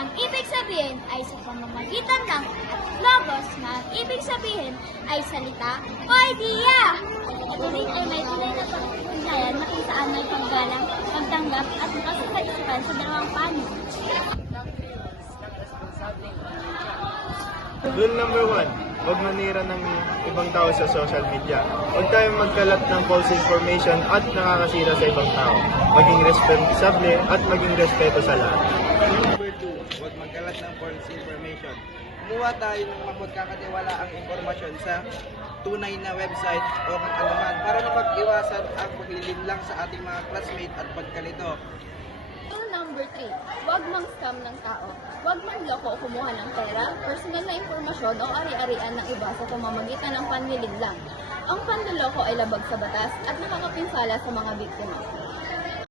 na ang ibig sabihin ay sa pamamagitan ng at logos na ang ibig sabihin ay salita o idea. Ito rin ay may tunay na pagkakasayan na kung saan may paggalang, pagtanggap at makasasalitan sa dalawang panig. Rule number 1, huwag manira ng ibang tao sa social media. Huwag tayong magkalat ng false information at nakakasira sa ibang tao. Maging responsable at maging respeto sa lahat. Number 2, huwag magkalat ng false information. Kumuha tayo ng magkakatiwalaang impormasyon sa tunay na website o kung ano man para mapag-iwasan ang pagliliblang sa ating mga classmates at pagkalito. Rule number 3, huwag mang-scam ng tao. Huwag manloko o kumuha ng pera, personal na impormasyon o ari-arian ng iba sa pamamagitan ng panlilinlang. Ang panloloko ay labag sa batas at nakakapinsala sa mga biktima.